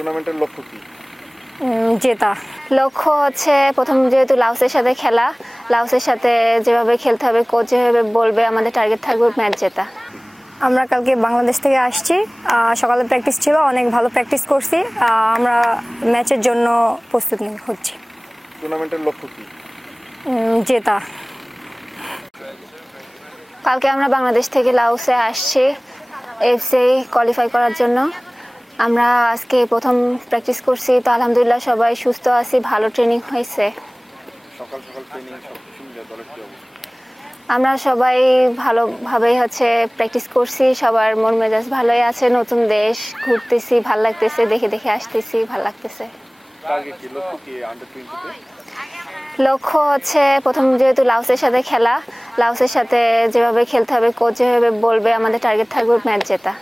টুর্নামেন্টের লক্ষ্য কি? জেতা। লক্ষ্য হচ্ছে প্রথম যেহেতু লাওসের সাথে খেলা, লাওসের সাথে যেভাবে খেলতে হবে, কোচ যেভাবে বলবে, আমাদের টার্গেট থাকবে ম্যাচ জেতা। আমরা কালকে বাংলাদেশ থেকে আসছি, সকালে প্র্যাকটিস ছিল, অনেক ভালো প্র্যাকটিস করছি। আমরা ম্যাচের জন্য প্রস্তুত হচ্ছি। টুর্নামেন্টের লক্ষ্য কি? জেতা। কালকে আমরা বাংলাদেশ থেকে লাওসে আসছি এফসি কোয়ালিফাই করার জন্য। আমরা আজকে প্রথম প্র্যাকটিস করছি, তো আলহামদুলিল্লাহ সবাই সুস্থ আছি, ভালো ট্রেনিং হয়েছে। সকাল সকাল ট্রেনিং সবকিছু মিলে দলের কি অবস্থা? আমরা সবাই ভালোভাবেই প্র্যাকটিস করছি, সবার মন মেজাজ ভালোই আছে। নতুন দেশ ঘুরতেছি, ভালো লাগতেছে, দেখে দেখে আসতেছি, ভালো লাগতেছে। টার্গেট কি, লক্ষ্য কি আন্ডার 20-তে? লক্ষ্য হচ্ছে প্রথম যেহেতু লাওসের সাথে খেলা, লাওসের সাথে যেভাবে খেলতে হবে, কোচ যেভাবে বলবে, আমাদের টার্গেট থাকবে ম্যাচ জেতা।